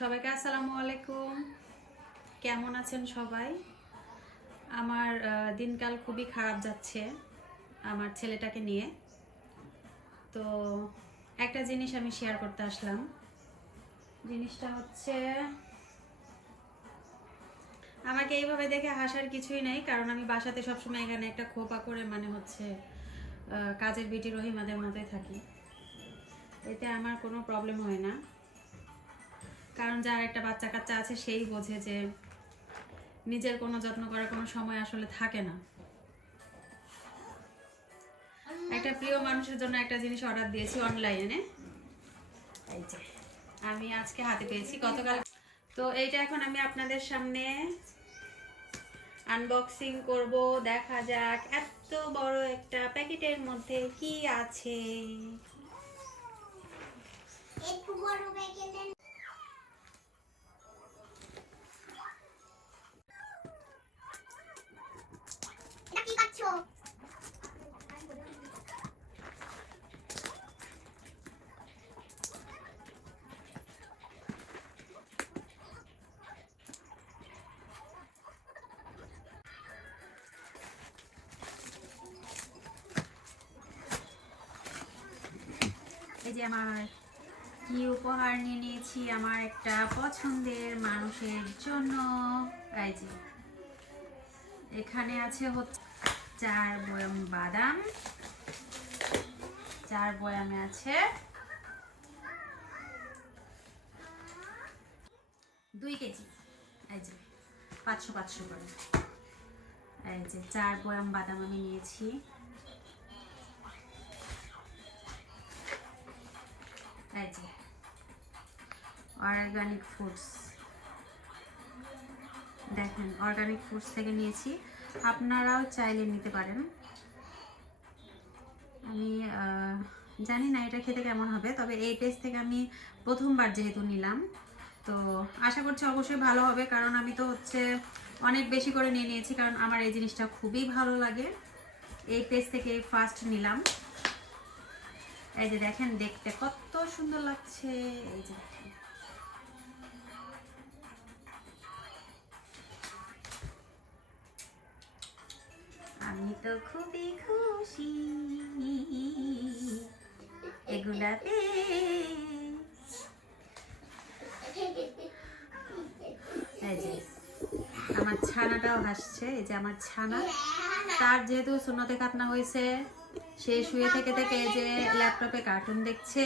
সবাইকে আসসালামু আলাইকুম। কেমন আছেন সবাই? আমার দিনকাল খুবই খারাপ যাচ্ছে আমার ছেলেটাকে নিয়ে। তো একটা জিনিস আমি শেয়ার করতে আসলাম। জিনিসটা হচ্ছে, আমাকে এইভাবে দেখে হাসার কিছুই নেই, কারণ আমি বাসাতে সবসময় এখানে একটা খোপা করে কাজের বিটি রহিমাদের মতোই থাকি। এতে আমার কোনো প্রবলেম হয় না, কারণ যার একটা বাচ্চা কাচ্চা আছে সেই বোঝে যে নিজের কোনো যত্ন করার কোনো সময় আসলে থাকে না। একটা প্রিয় মানুষের জন্য একটা জিনিস অর্ডার দিয়েছি অনলাইনে, এই যে আমি আজকে হাতে পেয়েছি গতকাল। তো এইটা এখন আমি আপনাদের সামনে আনবক্সিং করব। দেখা যাক এত বড় একটা প্যাকেটের মধ্যে কি আছে। একটু বড় প্যাকেটের এটা কি কাটছো? এই যে আমার কি উপহার নিয়ে নিয়েছি আমার একটা পছন্দের মানুষের জন্য। এই যে এখানে আছে হচ্ছে 4 বয়াম বাদাম, 4 বয়ামে আছে 2 কেজি। এই যে 500 করে। এই যে 4 বয়াম বাদাম আমি নিয়েছি। এই যে অর্গানিক ফুডস, দেখেন অর্গানিক ফুডস থেকে নিয়েছি, আপনারাও চাইলে নিতে পারেন। আমি জানি না এটা খেতে কেমন হবে, তবে এই পেজ থেকে আমি প্রথমবার যেহেতু নিলাম, তো আশা করছি অবশ্যই ভালো হবে, কারণ আমি তো অনেক বেশি করে নিয়ে নিয়েছি, কারণ আমার এই জিনিসটা খুবই ভালো লাগে। এই পেজ থেকে ফার্স্ট নিলাম। এই যে দেখেন দেখতে কত সুন্দর লাগছে। এই যে আমি তো খুবই খুশি এগুলাতে। এই যে আমার ছানাটাও হাসছে। এই যে আমার ছানা, তার যেহেতু সুন্নতে খাতনা হয়েছে, সে শুয়ে থেকে থেকে যে ল্যাপটপে কার্টুন দেখছে।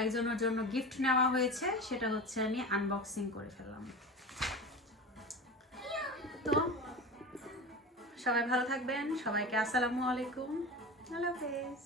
একজনের জন্য গিফট নেওয়া হয়েছে, সেটা হচ্ছে আমি আনবক্সিং করে ফেললাম। তো সবাই ভালো থাকবেন, সবাইকে আসসালামু আলাইকুম, আল্লাহ হাফেজ।